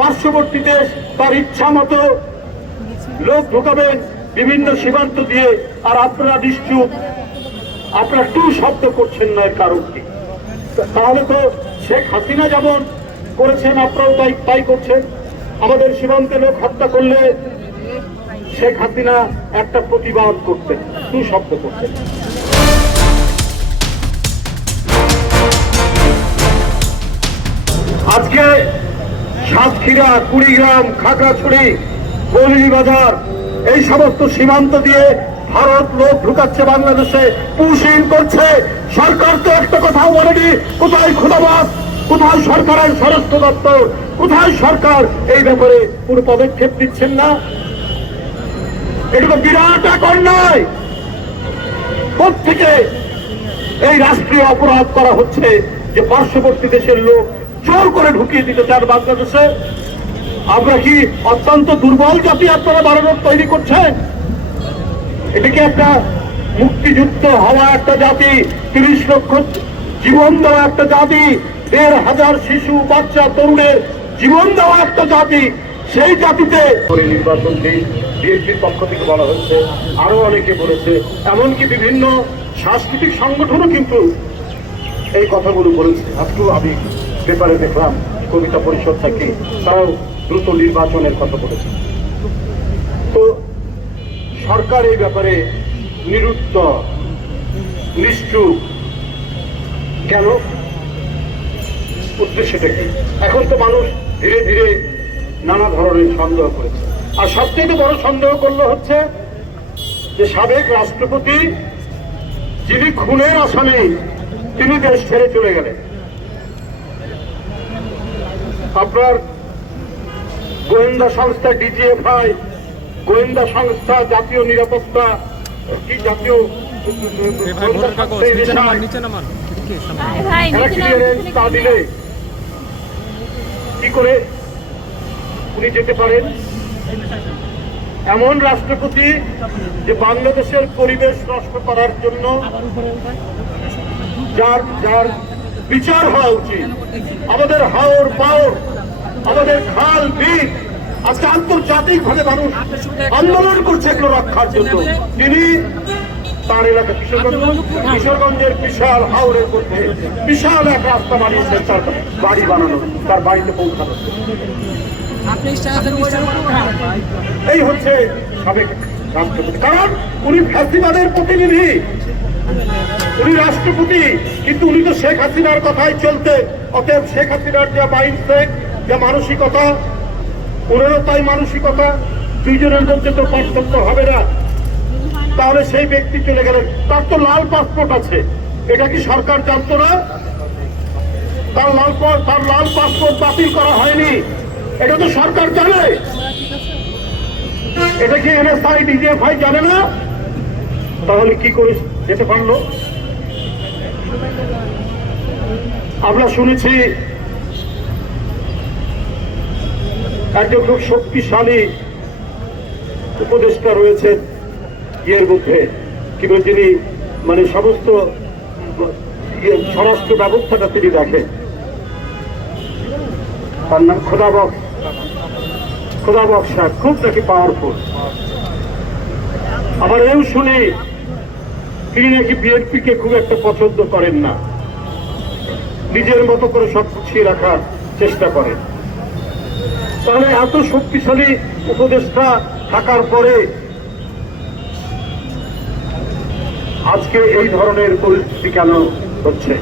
পার্শ্ববর্তী দেশ তার ইচ্ছা মতো লোক ঢোকাবেন বিভিন্ন সীমান্ত দিয়ে, আর আপনারা নিশ্চুপ, আপনারা টু শব্দ করছেন না এর কারণ কি তাহলে তো শেখ হাসিনা যেমন করেছেন, আপনারাও তাই তাই করছেন। আমাদের সীমান্তে লোক হত্যা করলে শেখ হাসিনা একটা প্রতিবাদ করতেন, টু শব্দ করতেন। আজকে সাতক্ষীরা, কুড়িগ্রাম, খাগড়াছড়ি বাজার এই সমস্ত সীমান্ত দিয়ে ভারত লোক ঢুকাচ্ছে বাংলাদেশে। পুশিং করছে। সরকার তো একটা কথা বলেনি, কোথায় খুদাবাদ কোথায় সরকারের স্বরাষ্ট্র দপ্তর? কোথায় সরকার? এই ব্যাপারে কোনো পদক্ষেপ দিচ্ছেন না। এটা তো বিরাট এক অন্যায়। থেকে এই রাষ্ট্রীয় অপরাধ করা হচ্ছে যে পার্শ্ববর্তী দেশের লোক জোর করে ঢুকিয়ে দিতে চান বাংলাদেশে। আমরা কি অত্যন্ত দুর্বল জাতি আপনারা বাড়ানোর তৈরি করছেন? এটা কি একটা মুক্তিযুদ্ধ হওয়া একটা জাতি, তিরিশ লক্ষ জীবন দেওয়া একটা জাতি, দেড় হাজার শিশু, বাচ্চা, তরুণের জীবন দেওয়া একটা জাতি, সেই জাতিতে নির্বাচন দিন বিএনপির পক্ষ থেকে বলা হচ্ছে, আরও অনেকে বলেছে, এমনকি বিভিন্ন সাংস্কৃতিক সংগঠনও কিন্তু এই কথাগুলো বলেছে। আজকেও আমি পেপারে দেখলাম কবিতা পরিষদ থেকে তারাও দ্রুত নির্বাচনের কথা বলেছে তো সরকার এই ব্যাপারে নিরুত্তর নিশ্চুপ কেন? উদ্দেশ্যটা কি? এখন তো মানুষ ধীরে ধীরে নানা ধরনের সন্দেহ করেছে। আর সবথেকে বড় সন্দেহ করল হচ্ছে যে সাবেক রাষ্ট্রপতি যিনি খুনের আসামি তিনি দেশ ছেড়ে চলে গেলেন। আপনার গোয়েন্দা সংস্থা ডিজিএফআই গোয়েন্দা সংস্থা জাতীয় নিরাপত্তা কি জাতীয় তা দিলে কি করে? উনি যেতে পারেন। এমন রাষ্ট্রপতি যে বাংলাদেশের পরিবেশ নষ্ট করার জন্য যার যার বিচার হওয়া উচিত। আমাদের হাওর পাওর, আমাদের খাল বিল। আজকে আন্তর্জাতিক ভাবে মানুষ আন্দোলন করছে এগুলো রক্ষার জন্য। তিনি তার এলাকা কিশোরগঞ্জ, কিশোরগঞ্জের বিশাল হাওরের মধ্যে বিশাল এক রাস্তা বানিয়েছেন তার বাড়ি বানানো, তার বাড়িতে পৌঁছানো। এই হচ্ছে সাবেক রাষ্ট্রপতি। কারণ উনি ফ্যাসিবাদের প্রতিনিধি। উনি রাষ্ট্রপতি, কিন্তু উনি তো শেখ হাসিনার কথাই চলতে। অতএব শেখ হাসিনার যা মাইন্ডসেট যা মানসিকতা, ওনারও তাই মানসিকতা, দুইজনের মধ্যে তো পার্থক্য হবে না। তাহলে সেই ব্যক্তি চলে গেলেন। তার তো লাল পাসপোর্ট আছে। এটা কি সরকার জানতো না? তার লাল তার লাল পাসপোর্ট বাতিল করা হয়নি। এটা তো সরকার জানে। এটা কি এনএসআই, ডিজিএফআই জানে না? তাহলে কি করে যেতে পারল? আমরা শুনেছি একজন খুব শক্তিশালী উপদেষ্টা রয়েছে ইয়ের মধ্যে কিন্তু যিনি মানে সমস্ত স্বরাষ্ট্র ব্যবস্থাটা তিনি দেখেন। তার নাম খোদাবক খোদাবক সাহেব, খুব নাকি পাওয়ারফুল আবার এও শুনি, তিনি নাকি বিএনপি কে খুব একটা পছন্দ করেন না। নিজের মতো করে সব গুছিয়ে রাখার চেষ্টা করে। তাহলে এত শক্তিশালী উপদেষ্টা থাকার পরে আজকে এই ধরনের পরিস্থিতি কেন হচ্ছে?